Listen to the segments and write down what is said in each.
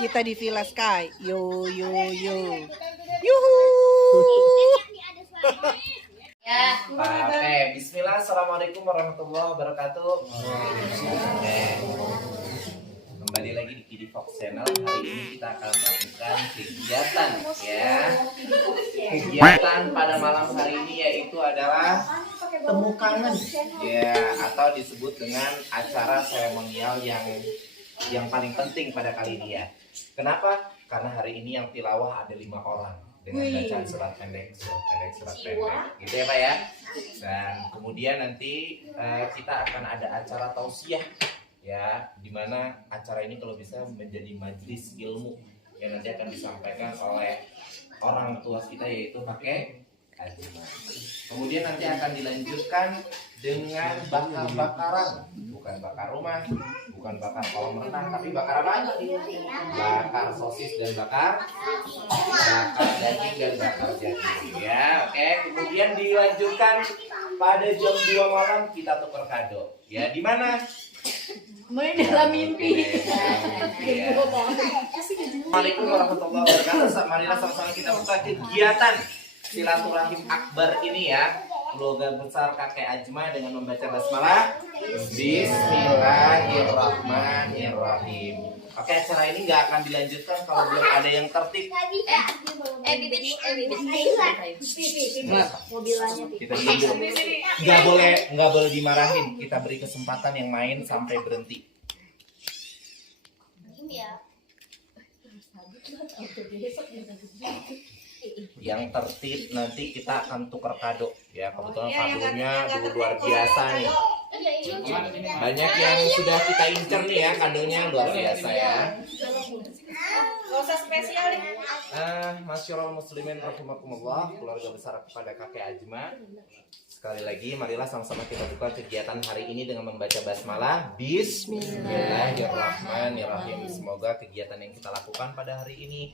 Kita di Villa Sky. Yo yo yo. Yuhu. Oke, bismillah. Assalamualaikum warahmatullahi wabarakatuh. Kembali lagi di Kidi Fox Channel. Hari ini kita akan melakukan kegiatan ya. Kegiatan pada malam hari ini yaitu adalah temu kangen ya, atau disebut dengan acara seremonial yang paling penting pada kali ini ya. Kenapa? Karena hari ini yang tilawah ada 5 orang dengan bacaan surat pendek, gitu ya Pak ya. Dan kemudian nanti kita akan ada acara tausiah ya, dimana acara ini kalau bisa menjadi majelis ilmu yang nanti akan disampaikan oleh orang tua kita yaitu pakai Ajma. Kemudian nanti akan dilanjutkan dengan bakar-bakaran, bukan bakar rumah, bukan bakar kolam renang, tapi bakar apa? Bakar sosis dan bakar daging dan bakar jagung ya. Oke, kemudian dilanjutkan pada jam 2 malam kita tukar kado. Ya, di mana? Main dalam mimpi. Assalamualaikum warahmatullahi wabarakatuh. Marilah sama-sama kita buka kegiatan silaturahim akbar ini ya. Keluarga besar kakek Ajma dengan membaca basmalah. Bismillahirrahmanirrahim. Oke, acara ini nggak akan dilanjutkan kalau belum ada yang tertib. Bibit. Kita dulu. Nggak boleh dimarahin. Kita beri kesempatan yang main sampai berhenti. Yang tertib nanti kita akan tukar kado ya. Kebetulan kadonya luar biasa nih. Banyak yang sudah kita incer nih ya, kadonya luar biasa ya. Gak usah spesial nih. Masyarul muslimin rahimakumullah, keluarga besar kepada kakek Ajma. Sekali lagi marilah sama-sama kita buka kegiatan hari ini dengan membaca basmalah. Bismillahirrahmanirrahim. Semoga kegiatan yang kita lakukan pada hari ini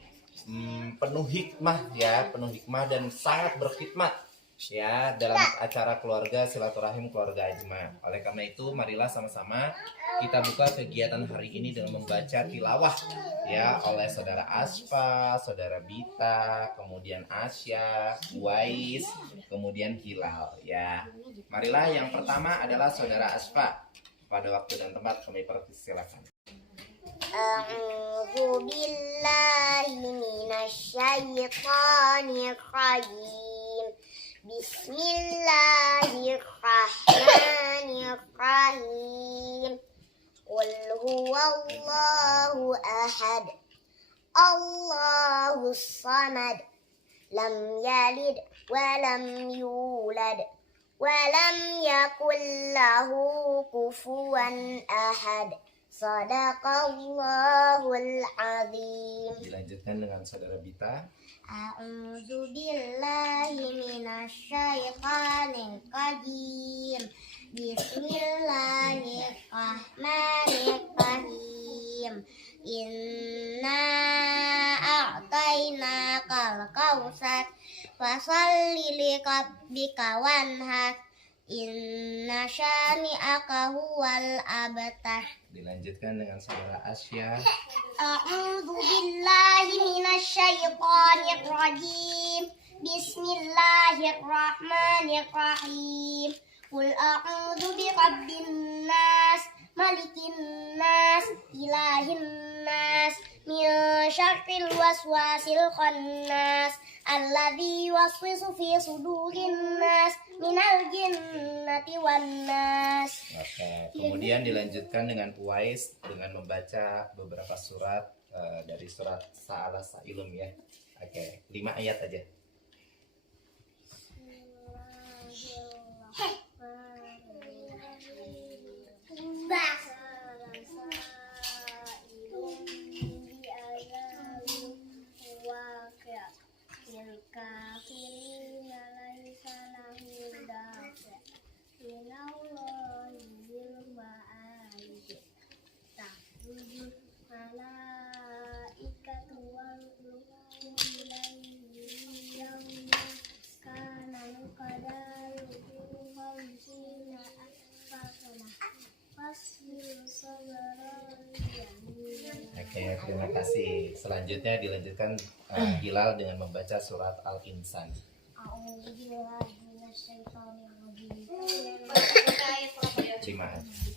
penuh hikmah ya, penuh hikmah dan sangat berkhidmat ya dalam acara keluarga silaturahim keluarga Ajma. Oleh karena itu marilah sama-sama kita buka kegiatan hari ini dengan membaca tilawah ya oleh saudara Asfa, saudara Bita, kemudian Asya, Wais, kemudian Hilal ya. Marilah yang pertama adalah saudara Asfa. Pada waktu dan tempat kami persilakan. A'udzu billahi minasyaitonir rajim. Bismillahirrahmanirrahim. Qul huwallahu ahad. Allahus samad. Lam yalid wa lam yulad wa lam yakul lahu kufuwan ahad. Shadaqallahul azim. Dilanjutkan dengan saudara Bita. A'udzu billahi minasyaitonir rajim. Bismillahirrahmanirrahim. Inna a'tainakal kautsar fasholli lirabbika wanhar. Inna syani'aka huwal abtar. Dilanjutkan dengan saudara Asya. A'udzu billahi minasyaitonir rajim. Bismillahirrahmanirrahim. Qul a'udzu birabbin nas, malikin nas, ilahin nas, min syarril waswasil khannas, alladzi yuwaswisu fi sudurin nas, minal jinnati wan nas. Oke, kemudian dilanjutkan dengan Uwais dengan membaca beberapa surat dari surat Sa'ala Sa'ilum ya. Oke, 5 ayat aja. Ya, terima kasih. Selanjutnya dilanjutkan Hilal dengan membaca surat Al-Insan. Terima kasih.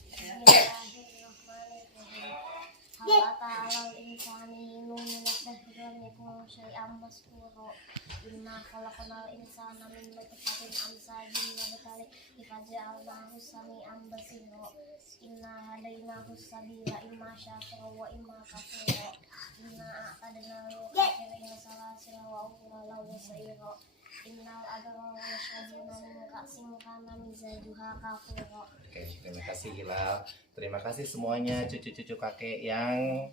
Oke, terima kasih Hilal. Terima kasih semuanya cucu-cucu kakek yang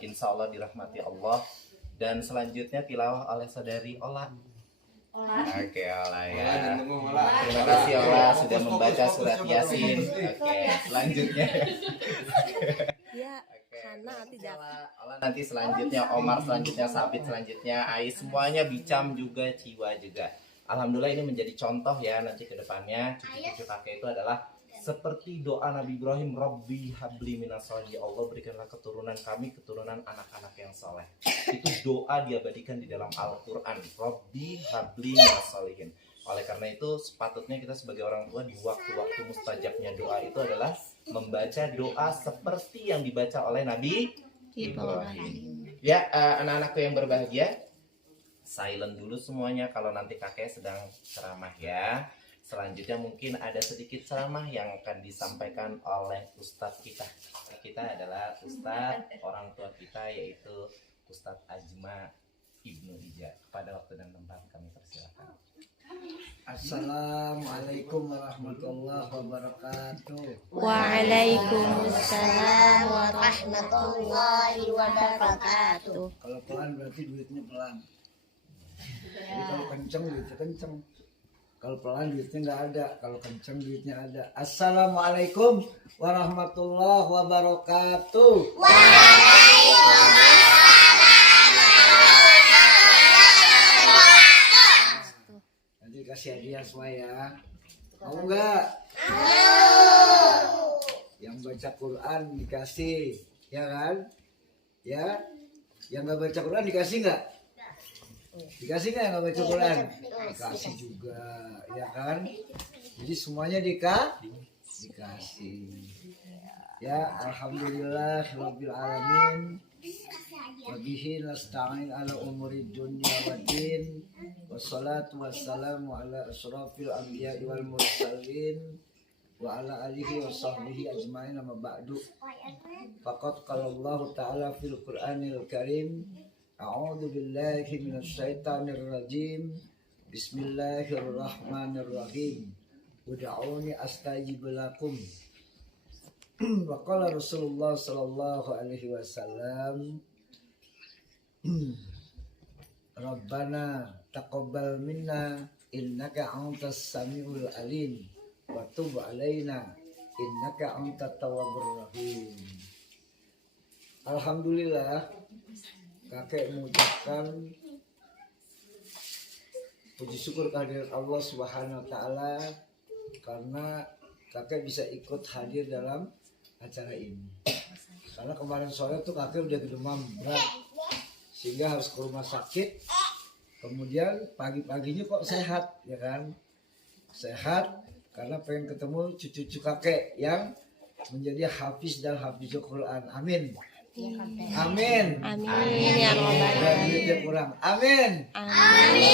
insya Allah dirahmati Allah. Dan selanjutnya tilawah oleh saudari Ola. Oke, Ola ya. Terima kasih Ola sudah membaca surat Yasin. Oke, selanjutnya. Ya, Hana tidak. Ola nanti selanjutnya, Omar selanjutnya, Sabit selanjutnya, Ais semuanya, Bicam juga, Ciwa juga. Alhamdulillah ini menjadi contoh ya nanti ke depannya cucu-cucu kakek itu adalah seperti doa Nabi Ibrahim, Rabbi habli minas sholihin, ya Allah berikanlah keturunan kami keturunan anak-anak yang soleh. Itu doa diabadikan di dalam Al-Quran, Rabbi habli minas sholihin. Oleh karena itu sepatutnya kita sebagai orang tua di waktu-waktu mustajabnya doa itu adalah membaca doa seperti yang dibaca oleh Nabi Ibrahim. Ya, anak-anakku yang berbahagia, silent dulu semuanya kalau nanti kakek sedang ceramah ya. Selanjutnya mungkin ada sedikit ceramah yang akan disampaikan oleh Ustadz kita. Kita adalah Ustadz orang tua kita yaitu Ustadz Ajma Ibnu Ija. Pada waktu dan tempat kami persilakan. Assalamualaikum warahmatullahi wabarakatuh. Waalaikumsalam warahmatullahi wabarakatuh. Kalau pelan berarti duitnya pelan. Jadi kalau kenceng duitnya kenceng. Kalau pelan duitnya nggak ada. Kalau kenceng duitnya ada. Assalamualaikum warahmatullahi wabarakatuh. Nanti kasih hadiah semua ya. Mau nggak? Yang baca Quran dikasih, ya kan? Ya. Yang nggak baca Quran dikasih nggak? Dikasih nggak yang nggak baca Quran? Dikasih juga, ya kan? Jadi semuanya dikasih. Ya, alhamdulillah rabbil alamin. Wabihi nasta'in ala umuri dunya waddin. Wassalatu wassalamu ala asyrafil anbiya'i wal mursalin wa ala alihi wa sahbihi ajma'in, amma ba'du. Faqad qala Allah ta'ala fil Qur'anil Karim, a'udzu billahi minasy syaithanir rajim. Bismillahirrahmanirrahim. Ud'uni astajib lakum. Wa qala Rasulullah sallallahu alaihi wasallam, Rabbana taqabbal minna innaka antas samiul alim wa tub alaina innaka antat tawwabur rahim. Alhamdulillah, kakek mengucapkan puji syukur kehadirat Allah Subhanahu wa taala karena kakek bisa ikut hadir dalam acara ini. Karena kemarin sore tuh kakek udah demam berat sehingga harus ke rumah sakit. Kemudian pagi-paginya kok sehat, ya kan? Sehat karena pengen ketemu cucu-cucu kakek yang menjadi hafiz dan hafizul Quran. Amin. Amin. Amin ya Rabbal Dan alamin. duitnya kurang. Amin. Amin.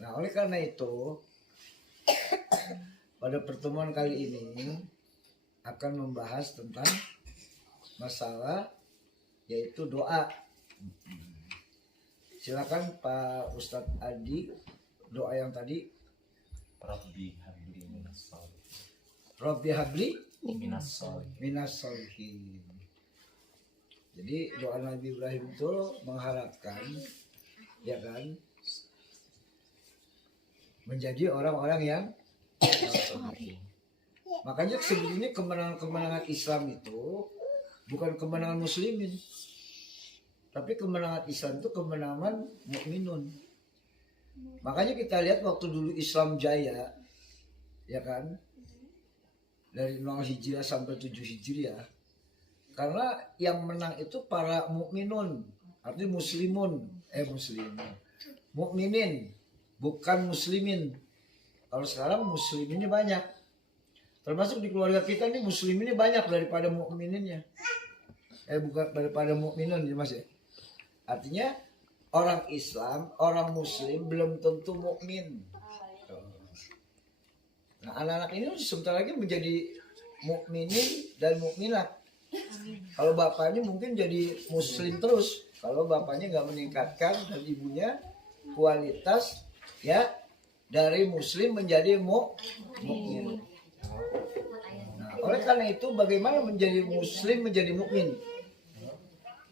Nah, oleh karena itu pada pertemuan kali ini akan membahas tentang masalah yaitu doa. Silakan Pak Ustadz Adi, doa yang tadi. Rabbi habli minas sholihin. Rabbi habli Minas sholihin. minas sholihin. Jadi doa Nabi Ibrahim itu mengharapkan, ya kan, menjadi orang-orang yang sholihin. Makanya sebetulnya kemenangan-kemenangan Islam itu bukan kemenangan muslimin, tapi kemenangan Islam itu kemenangan mukminun. Makanya kita lihat waktu dulu Islam jaya, ya kan, dari 0 Hijriah sampai 7 Hijriah. Karena yang menang itu para mukminun, artinya muslimun, mukminin, bukan muslimin. Kalau sekarang musliminnya banyak. Termasuk di keluarga kita nih musliminnya banyak daripada mukmininnya. Bukan daripada mukminun ya Mas ya. Artinya orang Islam, orang muslim belum tentu mukmin. Nah, anak-anak ini sebentar lagi menjadi mukminin dan mukminat. Kalau bapaknya mungkin jadi muslim terus, kalau bapaknya nggak meningkatkan dan ibunya kualitas ya dari muslim menjadi mukmin. Nah, oleh karena itu bagaimana menjadi muslim menjadi mukmin?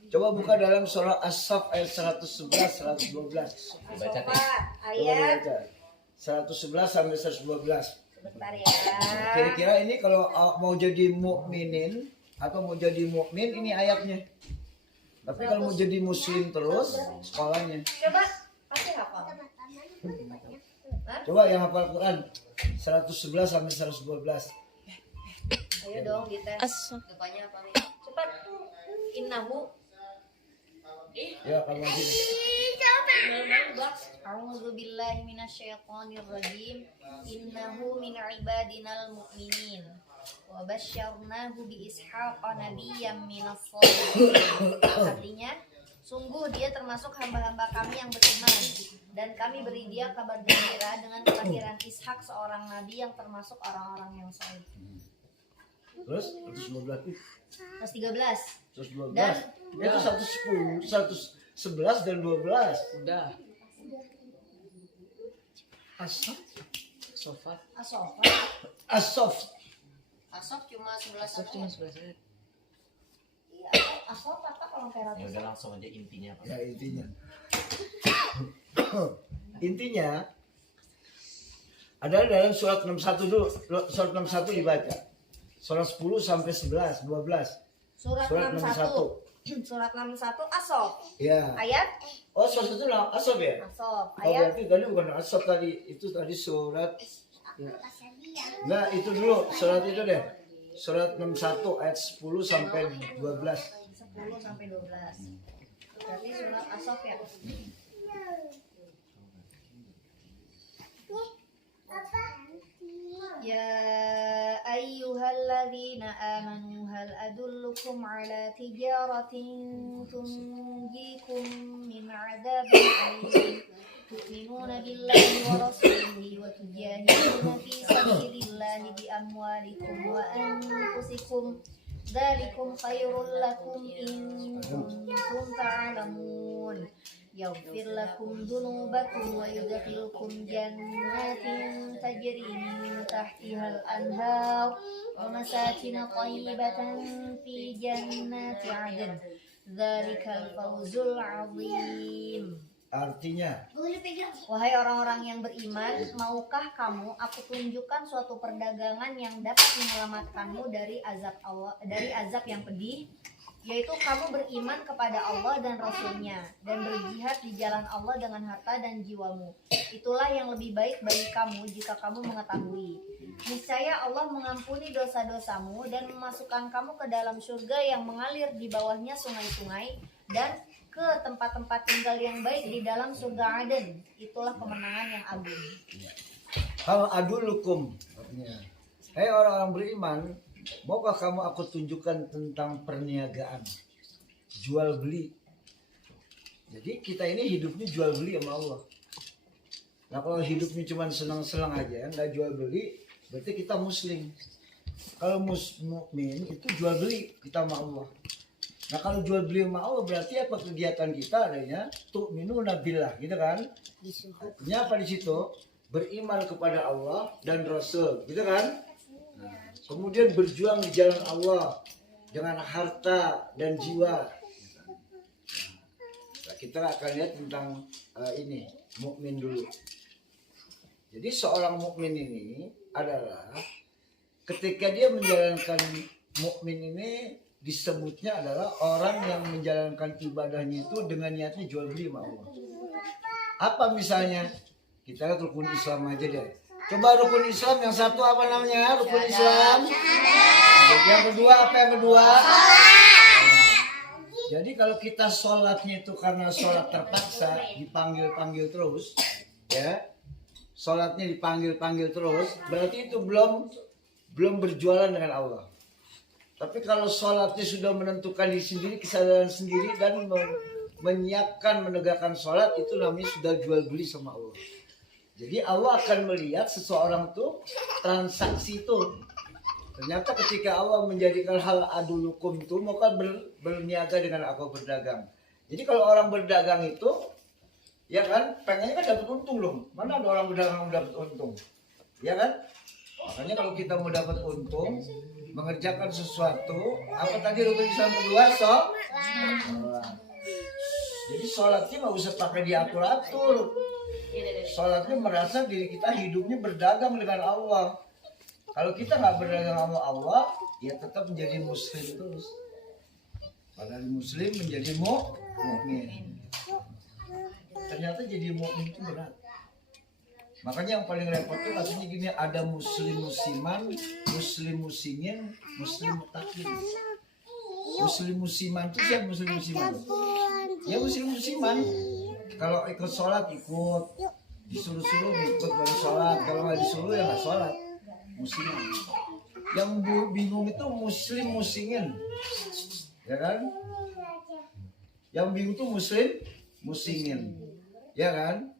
Coba buka dalam surah As-Saff ayat 111 112. Dibaca teh. Ayat 111 sampai 112. sebentar ya. Kira-kira ini kalau mau jadi mukminin atau mau jadi mukmin ini ayatnya. Tapi kalau mau jadi muslim terus sekolahnya. Coba pasti hafal. Coba yang hafal Quran 111 sampai 112. Ayo dong kita. Depannya apa nih? Cepat. Innahu. Ya kalau gini. A'udzu billahi minasyaitonir rajim. Innahu min ibadinal mu'minin. Wa basyarnahu bi ishaqa nabiyyan minas shalihin. Artinya, sungguh dia termasuk hamba-hamba kami yang beriman dan kami beri dia kabar gembira dengan kelahiran Ishak seorang nabi yang termasuk orang-orang yang saleh. Terus 112 itu. Terus 13. 112. Dan Itu 110, 111 dan 12. Udah. Asaf. Sofat. Asof. Asof. Asof cuma 11 Sofat cuma 11 ayat. Iya, Asof apa kalau kayak Ya udah langsung aja intinya Pak. Ya intinya. Intinya adalah dalam surat 61 dulu. Surat 61 dibaca. Surat 10 sampai 11, 12. Surat 61. Surat 61 Asof. Ya. Ayat Oh, surat itu Asof ya? Asof. Oh, Ayat berarti tadi bukan Asof tadi. Itu tadi surat. Ya. Nah, itu dulu surat itu deh. Surat 61 ayat 10 sampai 12. 10 sampai 12. Berarti surat Asof ya. Ya ayyuhalladzina amanu hal adullukum ala tijaratin tunjikum min adzabin alim tu'minuna billahi wa rasulihi wa tujahiduna fi sabilillahi bi amwalikum wa anfusikum dzalikum khairul lakum in kuntum ta'lamun yaghfir lakum dzunubakum wa yudkhilukum jannatin tajri min tahtihal anhar wa masakin thayyibatan fi jannati 'adn dzalikal fawzul 'adzim. Artinya, Wahai orang-orang yang beriman, maukah kamu aku tunjukkan suatu perdagangan yang dapat menyelamatkanmu dari azab Allah, dari azab yang pedih, yaitu kamu beriman kepada Allah dan Rasul-Nya dan berjihad di jalan Allah dengan harta dan jiwamu. Itulah yang lebih baik bagi kamu jika kamu mengetahui. Niscaya Allah mengampuni dosa-dosamu dan memasukkan kamu ke dalam surga yang mengalir di bawahnya sungai-sungai dan ke tempat-tempat tinggal yang baik di dalam surga Aden. Itulah kemenangan yang agung. hal adulukum. Artinya, hei orang-orang beriman, maukah kamu aku tunjukkan tentang perniagaan, jual beli. Jadi kita ini hidupnya jual beli sama Allah. Nah kalau hidupnya cuma senang-senang aja, nggak jual beli, berarti kita muslim. Kalau mukmin itu jual beli kita sama Allah. Nah kalau jual beli sama Allah berarti apa kegiatan kita adanya tu'minuna billah gitu kan? Artinya apa di situ? Beriman kepada Allah dan Rasul, gitu kan? Nah, kemudian berjuang di jalan Allah dengan harta dan jiwa. Nah, kita akan lihat tentang ini mukmin dulu. Jadi seorang mukmin ini adalah ketika dia menjalankan mukmin ini disebutnya adalah orang yang menjalankan ibadahnya itu dengan niatnya jual beli sama Allah. Apa misalnya? Kita lihat rukun Islam aja deh. Coba rukun Islam yang satu apa namanya? Rukun Islam. Yang kedua apa yang kedua? Jadi kalau kita sholatnya itu karena sholat terpaksa, dipanggil-panggil terus, ya, sholatnya dipanggil-panggil terus, berarti itu belum berjualan dengan Allah. Tapi kalau sholatnya sudah menentukan diri sendiri, kesadaran sendiri, dan menyiapkan menegakkan sholat, itu namanya sudah jual beli sama Allah. Jadi Allah akan melihat seseorang tuh transaksi itu. Ternyata ketika Allah menjadikan hal adulukum itu, maka berniaga dengan aku berdagang. Jadi kalau orang berdagang itu, ya kan, pengennya kan dapat untung loh. Mana ada orang berdagang dapat untung, ya kan? Makanya kalau kita mau dapat untung, mengerjakan sesuatu, apa tadi rukun Islam kedua? Sholat. Jadi sholatnya nggak usah pakai diatur-atur. Sholatnya merasa diri kita hidupnya berdagang dengan Allah. Kalau kita nggak berdagang sama Allah, ya tetap menjadi muslim terus. Padahal muslim menjadi mukmin. Ternyata jadi mukmin itu berat. Makanya yang paling repot itu katanya gini, ada muslim musiman, muslim musingin, muslim mutakin. Muslim musiman itu siapa muslim musiman? Ya muslim musiman. Kalau ikut sholat ikut, disuruh-suruh ikut baru sholat, kalau nggak disuruh ya nggak sholat. Musiman. Yang bingung itu muslim musingin, ya kan? Yang bingung itu muslim musingin, ya kan?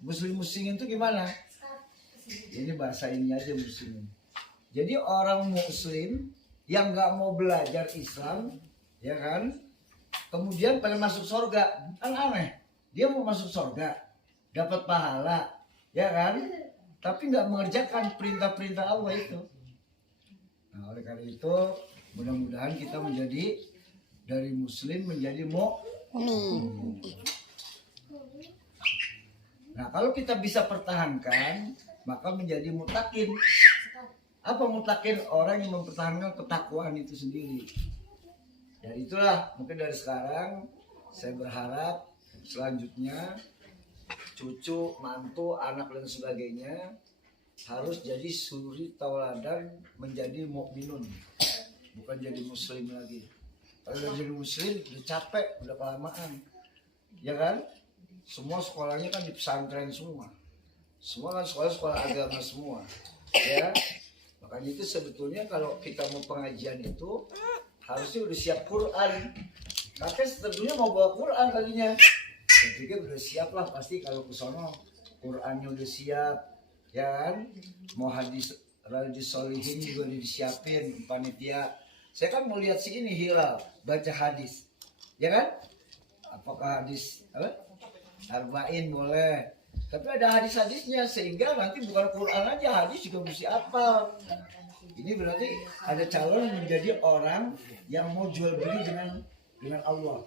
Muslim musingin itu gimana? Ini bahasa ini aja muslimin. Jadi orang muslim yang nggak mau belajar Islam, ya kan? Kemudian pengen masuk surga, kan aneh. Dia mau masuk surga, dapat pahala, ya kan? Tapi nggak mengerjakan perintah-perintah Allah itu. Nah, oleh karena itu mudah-mudahan kita menjadi dari muslim menjadi mukmin. Nah, kalau kita bisa pertahankan, maka menjadi mutakin. Apa mutakin? Orang yang mempertahankan ketakwaan itu sendiri. Dan itulah mungkin dari sekarang saya berharap selanjutnya cucu, mantu, anak dan sebagainya harus jadi suri tauladan menjadi mukminun, bukan jadi muslim lagi. Kalau udah jadi muslim udah capek, udah kelamaan, ya kan? Semua sekolahnya kan di pesantren semua kan sekolah agama semua, ya. Makanya itu sebetulnya kalau kita mau pengajian itu harusnya udah siap Quran. Kakek tentunya mau bawa Quran tadinya. Saya pikir udah siap lah pasti kalau ke sono Qurannya udah siap, ya kan? Mau hadis solihin juga udah disiapin panitia. Saya kan mau lihat si ini hilal, baca hadis, ya kan? Apakah hadis arba'in boleh, tapi ada hadis-hadisnya sehingga nanti bukan Quran aja, hadis juga mesti hafal. Ini berarti ada calon menjadi orang yang mau jual beli dengan Allah.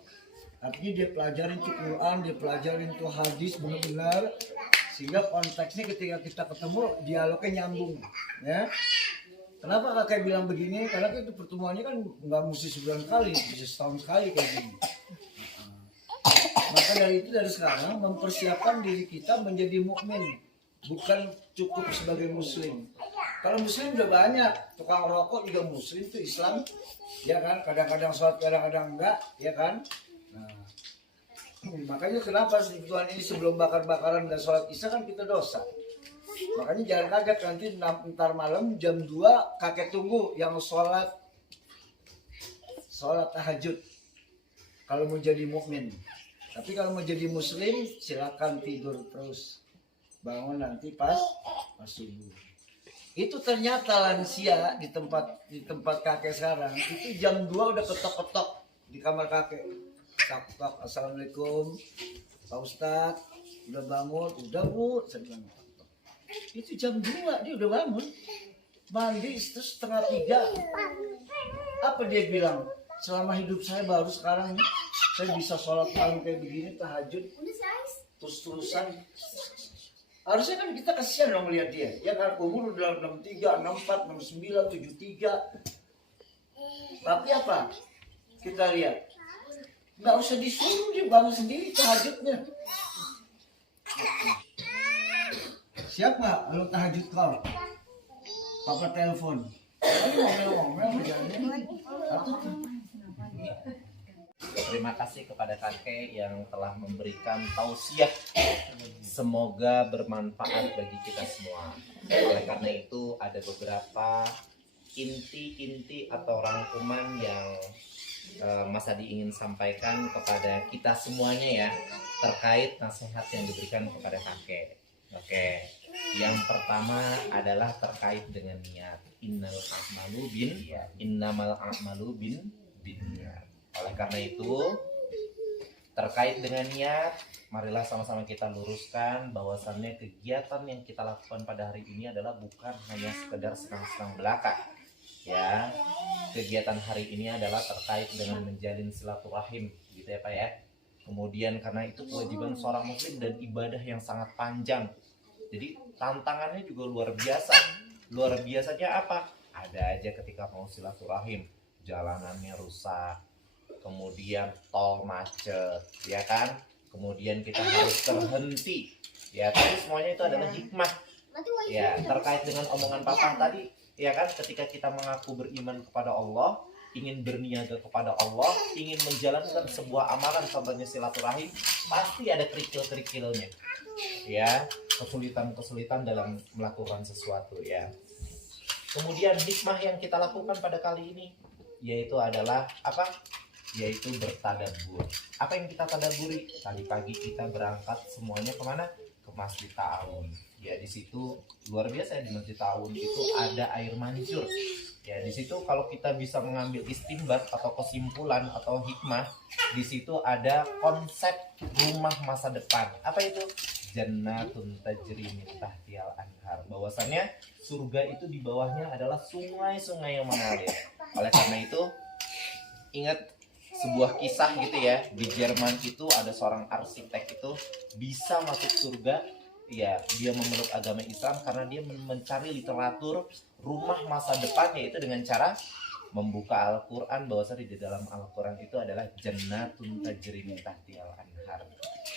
Artinya dia pelajarin tuh Quran, dia pelajarin tuh hadis benar-benar, sehingga konteksnya ketika kita ketemu dialognya nyambung, ya. Kenapa kakek bilang begini? Karena itu pertemuannya kan nggak mesti sebulan kali, bisa setahun sekali kayak gini. Maka dari sekarang mempersiapkan diri kita menjadi mukmin, bukan cukup sebagai muslim. Kalau muslim udah banyak, tukang rokok juga muslim tuh Islam, ya kan? Kadang-kadang sholat, kadang-kadang enggak, ya kan? Nah, makanya kenapa Tuhan ini sebelum bakar-bakaran dan sholat isya kan kita dosa. Makanya jangan kaget nanti ntar malam jam 2 kakek tunggu yang sholat tahajud. Kalau mau jadi mukmin. Tapi kalau mau jadi muslim silakan tidur terus. Bangun nanti pas subuh. Itu ternyata lansia di tempat kakek sekarang itu jam 2 udah ketok-ketok di kamar kakek. Ketok, assalamualaikum Pak Ustadz, udah bangun? Udah Bu, saya bilang. Itu jam 2 dia udah bangun, mandi terus 2:30. Apa dia bilang? Selama hidup saya baru sekarang saya bisa sholat malam kayak begini, tahajud terus-terusan. Harusnya kan kita kasihan dong melihat dia. Ya kan umur udah 63, 64, 69, 73. Tapi apa? Kita lihat. Nggak usah disuruh, dia bangun sendiri tahajudnya. Siap nggak lu tahajud call? Papa telepon. Ayo ngomel-ngomel berjalannya. Terima kasih kepada kakek yang telah memberikan tausiah. Semoga bermanfaat bagi kita semua. Oleh karena itu ada beberapa inti-inti atau rangkuman yang Mas Adi ingin sampaikan kepada kita semuanya ya, terkait nasihat yang diberikan kepada kakek. Oke, yang pertama adalah terkait dengan niat. Innamal a'malu bin niat. Oleh karena itu, terkait dengan niat, marilah sama-sama kita luruskan bahwasannya kegiatan yang kita lakukan pada hari ini adalah bukan hanya sekedar senang-senang belaka. Ya, kegiatan hari ini adalah terkait dengan menjalin silaturahim, gitu ya Pak ya. Kemudian karena itu kewajiban seorang muslim dan ibadah yang sangat panjang. Jadi tantangannya juga luar biasa. Luar biasanya apa? Ada aja ketika mau silaturahim, jalanannya rusak, kemudian tol macet, ya kan? Kemudian kita harus terhenti. Ya, tapi semuanya itu adalah hikmah. Ya, terkait dengan omongan Papa tadi, ya kan, ketika kita mengaku beriman kepada Allah, ingin berniaga kepada Allah, ingin menjalankan sebuah amalan contohnya silaturahim, pasti ada kerikil-kerikilnya. Ya, kesulitan-kesulitan dalam melakukan sesuatu ya. Kemudian hikmah yang kita lakukan pada kali ini yaitu adalah apa? Yaitu bertadabbur. Apa yang kita tadaburi? Tadi pagi kita berangkat semuanya kemana? Ke Masjid Ta'awun. Ya di situ luar biasa ya, di Masjid Ta'awun itu ada air mancur. Ya di situ kalau kita bisa mengambil istimbat atau kesimpulan atau hikmah, di situ ada konsep rumah masa depan. Apa itu? Jannatun tajri min tahtihal anhar. Bahwasannya surga itu di bawahnya adalah sungai-sungai yang mengalir. Oleh karena itu ingat sebuah kisah gitu ya, di Jerman itu ada seorang arsitek itu bisa masuk surga. Ya, dia memeluk agama Islam karena dia mencari literatur rumah masa depan, yaitu dengan cara membuka Al-Quran, bahwasanya di dalam Al-Quran itu adalah jannatun tajri min tahtihal anhar.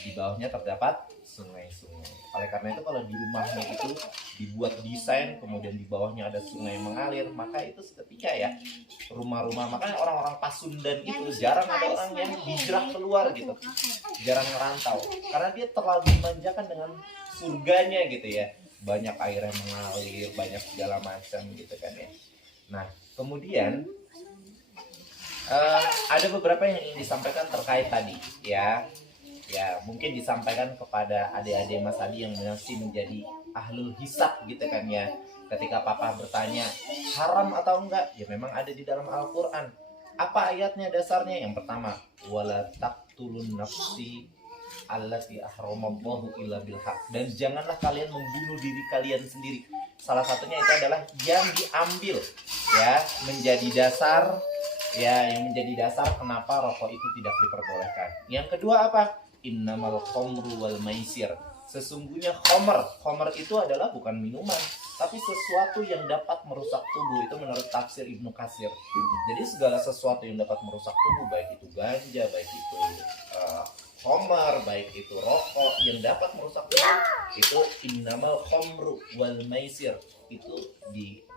Di bawahnya terdapat sungai-sungai. Oleh karena itu kalau di rumahnya itu dibuat desain, kemudian di bawahnya ada sungai mengalir, maka itu seketika ya rumah-rumah, makanya orang-orang Pasundan itu jarang ada orang yang hijrah keluar gitu, jarang ngerantau, karena dia terlalu dimanjakan dengan surganya gitu ya, banyak air yang mengalir, banyak segala macam gitu kan ya. Nah kemudian ada beberapa yang ingin disampaikan terkait tadi ya. Ya mungkin disampaikan kepada adik-adik Mas Adi yang masih menjadi ahlul hisab gitu kan ya. Ketika Papa bertanya haram atau enggak, ya memang ada di dalam Al-Quran. Apa ayatnya dasarnya? Yang pertama, wala taqtulun nafsi allati ahramallahu illa bilhaq. Dan janganlah kalian membunuh diri kalian sendiri. Salah satunya itu adalah yang diambil ya menjadi dasar ya, yang menjadi dasar kenapa rokok itu tidak diperbolehkan. Yang kedua apa? Innamal khamru wal maisir. Sesungguhnya khamr itu adalah bukan minuman, tapi sesuatu yang dapat merusak tubuh. Itu menurut tafsir Ibnu Katsir. Jadi segala sesuatu yang dapat merusak tubuh, baik itu ganja, baik itu khamr, baik itu rokok yang dapat merusak tubuh, itu innamal khamru wal maisir, itu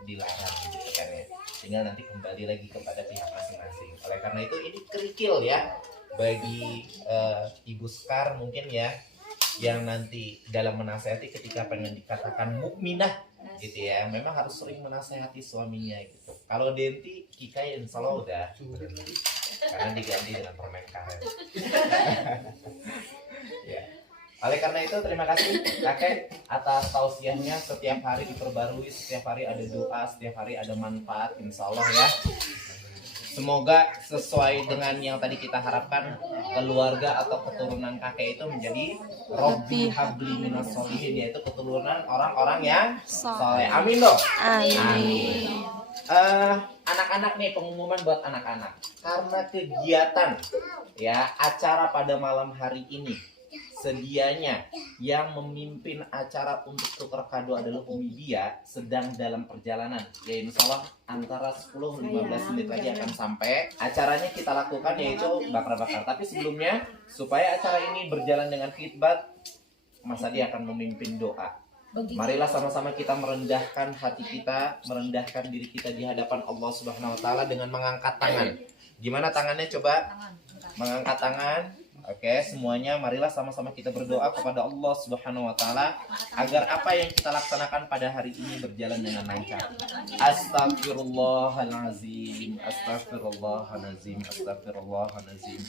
dilarang gitu kan ya. Tinggal nanti kembali lagi kepada pihak masing-masing. Oleh karena itu ini kerikil ya bagi Ibu Sekar mungkin ya, yang nanti dalam menasehati ketika pengen dikatakan mukminah gitu ya, memang harus sering menasehati suaminya gitu. Kalau Denti Kikai insya Allah udah berhenti karena diganti dengan permen karet. Ya. Oleh karena itu terima kasih kakek atas tausiahnya, setiap hari diperbarui, setiap hari ada doa, setiap hari ada manfaat insya Allah ya. Semoga sesuai dengan yang tadi kita harapkan, keluarga atau keturunan kakek itu menjadi Robbi habli minas solihin, yaitu keturunan orang-orang yang soleh. Amin dong. Amin. Anak-anak nih, pengumuman buat anak-anak. Karena kegiatan ya acara pada malam hari ini, sedianya yang memimpin acara untuk tukar kado adalah Umi Dia, sedang dalam perjalanan. Ya insya Allah antara 10-15 menit lagi akan sampai. Acaranya kita lakukan yaitu bakar-bakar. Tapi sebelumnya supaya acara ini berjalan dengan khidmat, Mas Adi akan memimpin doa. Marilah sama-sama kita merendahkan hati kita, merendahkan diri kita di hadapan Allah Subhanahu wa taala dengan mengangkat tangan. Gimana tangannya coba? Mengangkat tangan. Oke, semuanya marilah sama-sama kita berdoa kepada Allah Subhanahu wa taala agar apa yang kita laksanakan pada hari ini berjalan dengan lancar. Astagfirullahalazim, astagfirullahalazim, astagfirullahalazim.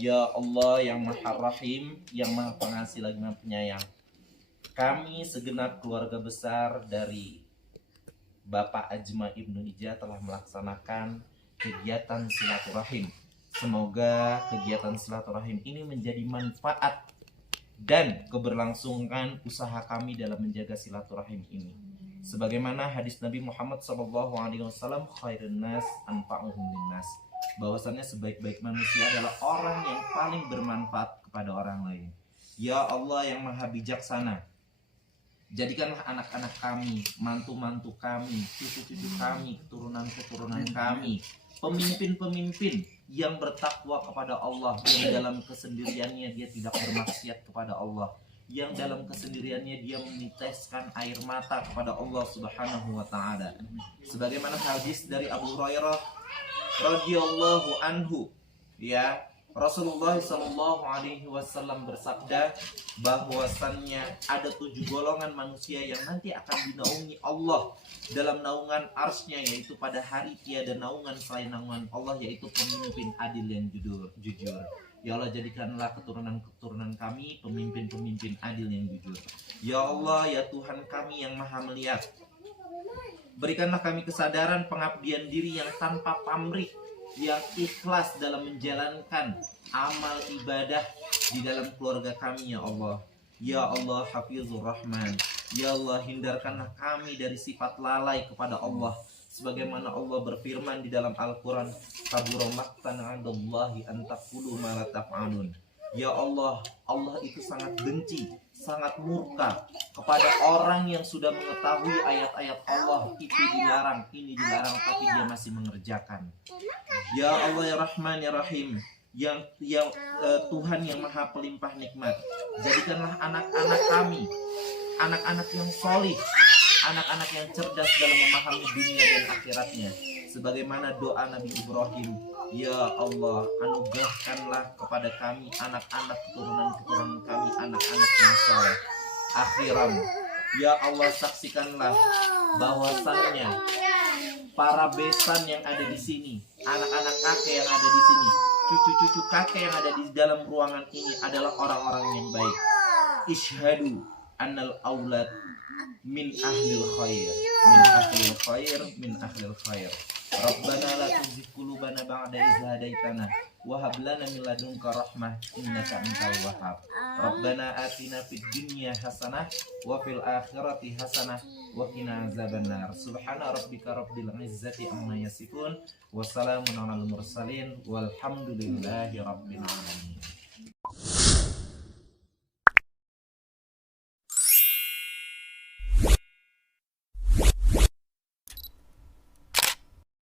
Ya Allah yang Maha Rahim, yang Maha Pengasih lagi Maha Penyayang. Kami segenap keluarga besar dari Bapak Ajma Ibnu Hijah telah melaksanakan kegiatan silaturahim. Semoga kegiatan silaturahim ini menjadi manfaat dan keberlangsungan usaha kami dalam menjaga silaturahim ini. Sebagaimana hadis Nabi Muhammad SAW, khairun nas anfa'uhum linnas, bahwasannya sebaik-baik manusia adalah orang yang paling bermanfaat kepada orang lain. Ya Allah yang Maha Bijaksana, jadikanlah anak-anak kami, mantu-mantu kami, cucu-cucu kami, keturunan-keturunan kami, pemimpin-pemimpin yang bertakwa kepada Allah, yang dalam kesendiriannya dia tidak bermaksiat kepada Allah, yang dalam kesendiriannya dia meniteskan air mata kepada Allah Subhanahu wa taala. Sebagaimana hadis dari Abu Hurairah radhiyallahu anhu, ya, Rasulullah SAW bersabda bahwasannya ada 7 golongan manusia yang nanti akan dinaungi Allah dalam naungan arsy-Nya, yaitu pada hari tiada naungan selain naungan Allah, yaitu pemimpin adil yang jujur. Ya Allah, jadikanlah keturunan-keturunan kami pemimpin-pemimpin adil yang jujur. Ya Allah, ya Tuhan kami yang Maha melihat, berikanlah kami kesadaran pengabdian diri yang tanpa pamrih, yang ikhlas dalam menjalankan amal ibadah di dalam keluarga kami, ya Allah. Ya Allah Hafizur Rahman, ya Allah hindarkanlah kami dari sifat lalai kepada Allah, sebagaimana Allah berfirman di dalam Al-Quran, kabura maqtan 'indallahi an taqulu ma la taf'alun. Ya Allah, Allah itu sangat benci, sangat murka kepada orang yang sudah mengetahui ayat-ayat Allah itu dilarang, ini dilarang, tapi dia masih mengerjakan. Ya Allah ya Rahman ya Rahim, yang Tuhan yang Maha Pelimpah Nikmat, jadikanlah anak-anak kami anak-anak yang solih, anak-anak yang cerdas dalam memahami dunia dan akhiratnya, sebagaimana doa Nabi Ibrahim. Ya Allah, anugerahkanlah kepada kami anak-anak keturunan kami, anak-anak yang soleh. Akhiram, ya Allah, saksikanlah bahwasannya para besan yang ada di sini, anak-anak kakek yang ada di sini, cucu-cucu kakek yang ada di dalam ruangan ini adalah orang-orang yang baik. Ishhadu annal aulad min ahlil khair, min ahlil khair, min ahlil khair. Rabbana la tuzigh qulubana ba'da idh hadaitana wa hab lana min ladunka rahmah innaka antal wahhab. Rabbana atina fid dunya hasanah wa fil akhirati hasanah wa qina azabannar. Subhana rabbika rabbil izzati amma yasifun wa salamun alal mursalin walhamdulillahi rabbil alamin.